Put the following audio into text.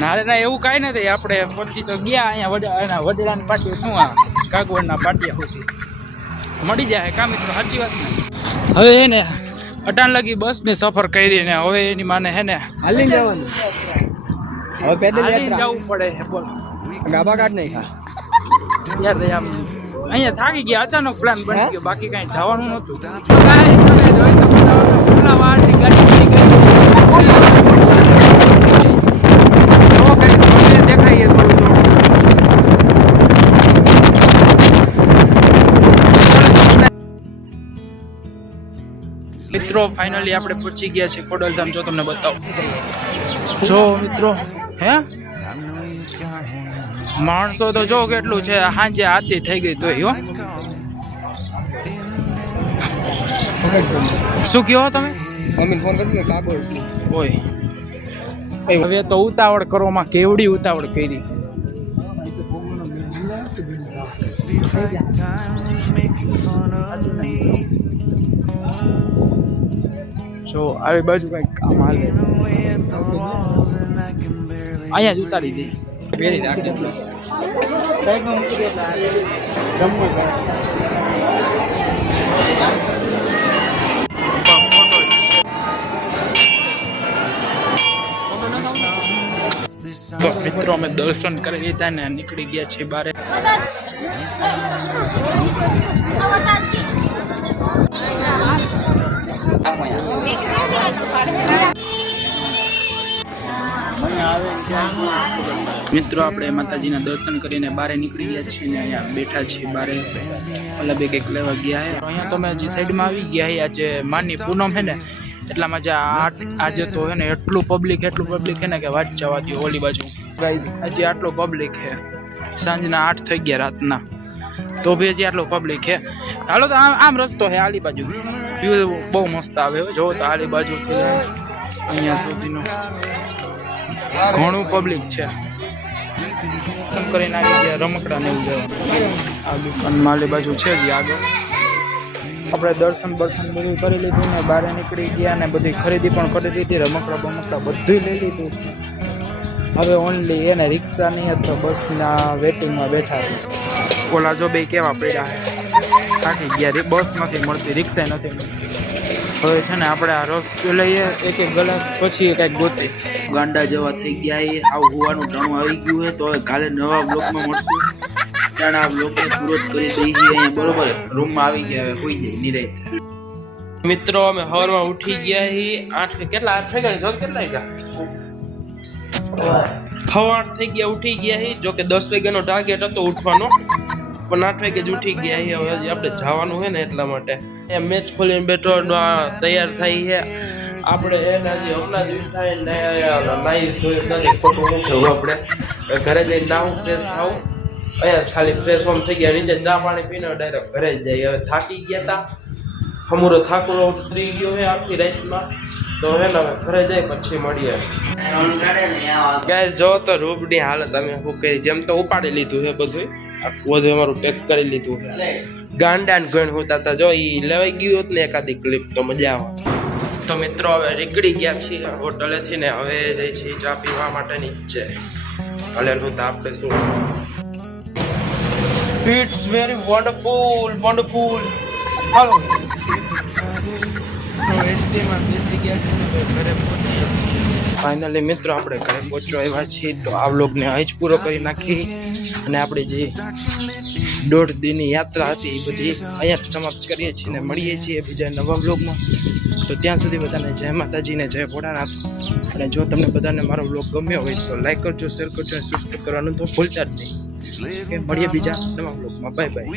ના ના એવું કાંઈ નથી. આપણે પછી તો ગયા અહીંયા વડેલાની પાટીએ શું આ કાગવડના પાટિયા સુધી મળી જાય કા મિત્રો? સાચી વાત ને. હવે હે ને અટાણ લગી બસની સફર કરી ને હવે એની માને હે ને હાલી જવાનું. હવે પેદલ જવું પડે. બોલ ગાબા કાઢ નહીં યાર આમ અહીંયા થાકી ગયા. અચાનક પ્લાન બની ગયો, બાકી કાંઈ જવાનું નહોતું. દેખાય મિત્રો ફાઇનલી આપણે પહોંચી ગયા છે ખોડલધામ. જો તમને બતાવો, જો મિત્રો હે માણસો તો જો કેટલું છે. સાંજે આરતી થઈ ગઈ તો હો. શું કહો તમે? મમ્મીને ફોન કરી કાગો ઓય હવે તો ઉતાવળ કરવામાં કેવડી ઉતાવળ કરી. જો આવી બાજુ કઈ કામ હાલે અહીંયા જ ઉતારી દે. પહેરી રાખે સાઈડમાં મૂકી દે. મિત્રો અમે દર્શન કરી લીધા ને નીકળી ગયા છીએ બારે. મિત્રો આપણે માતાજીના દર્શન કરીને બારે નીકળી ગયા છીએ ને અહીંયા બેઠા છીએ બારે. ઓલા બે કંઈક લેવા ગયા હે. અહીંયા તમે હજી સાઈડમાં આવી ગયા હે. આજે માની પૂનમ છે ને એટલામાં આજે તો હે ને એટલું પબ્લિક હે ને કે વાત જવા દો. ઓલી બાજુ ગાઈઝ હજી આટલો પબ્લિક છે. સાંજના 8 થઈ ગયા રાતના તો બી હજી આટલો પબ્લિક છે. હાલો તો આમ રસ્તો છે આલી બાજુ. વ્યૂ બહુ મસ્ત આવે. જો તો આલી બાજુથી અહીંયા સુધીનો ઘણું પબ્લિક છે. દર્શન કરીને આવી ગયા રમકડા ને એવું આ દુકાન માલી બાજુ છે જ આગળ. આપણે દર્શન બધું કરી લીધું ને બહાર નીકળી ગયા ને બધી ખરીદી પણ કરી લીધી. રમકડા બધું લઈ લીધું. હવે ઓનલી એને રિક્ષાની અથવા બસના વેટિંગમાં બેઠા છે. ઓલા જો બે કેવા પડ્યા છે, થાકી ગયા. બસ નથી મળતી, રિક્ષા નથી મળતી. હવે છે ને આપણે આ રસ લઈએ એક ગ્લાસ, પછી કંઈક ગોતી. ગાંડા જેવા થઈ ગયા એ. આવું હોવાનું ટાણું આવી ગયું છે. તો હવે કાલે નવા બ્લોગમાં મળશું. ત્યાં આ બ્લોગને પૂરો કરી દઈ છીએ. બરોબર રૂમમાં આવી ગયા, હવે હોઈ જાય નિરાય. મિત્રો અમે સવારમાં ઉઠી ગયા છીએ 8 કેટલા 8 થઈ ગયા છે. કેટલા ગયા 8 થઈ ગયા ઉઠી ગયા છીએ. જો કે 10 વાગ્યાનો ટાર્ગેટ હતો ઉઠવાનો, પણ 8 વાગે જ ઉઠી ગયા છીએ. હવે આપણે જવાનું હોય ને એટલા માટે મેચ ખોલીને બેઠો તૈયાર થઈ છે. આપણે એના જે હમણાં જ ઉઠાઈને નાહી ધોઈ નથી ખોટું મૂક્યું. આપણે ઘરે જઈને નાહું ફ્રેશ થાવું. અહીંયા ખાલી ફ્રેશ હોમ થઈ ગયા. નીચે ચા પાણી પીને ડાયરેક્ટ ઘરે જ જાય. હવે થાકી ગયા હતા. હમુરો થાકુલો ઉતરી ગયો છે આખી રાતમાં. તો હે ને હવે ઘરે જાય પછી મળીએ. ગાઈસ જો તો રૂબની હાલત અમે શું કરી. જેમ તો ઉપાડી લીધું છે બધું. બધું અમારું પેક કરી લીધું. ગાંડા ને ગણ હોતા હતા. જો એ લેવાઈ ગયું હોત ને એકાદી ક્લિપ તો મજા આવે. તો મિત્રો હવે નીકળી ગયા છીએ હોટલેથી ને હવે જઈ છીએ ચા પીવા માટે નીચે. ભલે હું તો આપણે શું ઇટ્સ વેરી વન્ડરફુલ. હાલો એસટીમાં બેસી ગયા છે ને ઘરે પહોંચી. ફાઇનલી મિત્રો આપણે ઘરે પહોંચવા આવ્યા છીએ. તો આ વ્લોગને અહીં જ પૂરો કરી નાખી અને આપણે જે 1.5 દિનની યાત્રા હતી એ બધી અહીંયા જ સમાપ્ત કરીએ છીએ ને મળીએ છીએ બીજા નવા વ્લોગમાં. તો ત્યાં સુધી બધાને જય માતાજી ને જય ભોળાનાથ. અને જો તમને બધાને મારો વ્લોગ ગમ્યો હોય તો લાઈક કરજો, શેર કરજો અને સબસ્ક્રાઈબ કરવાનું તો ભૂલતા જ નહીં. મળીએ બીજા નવા વ્લોગમાં. Bye bye.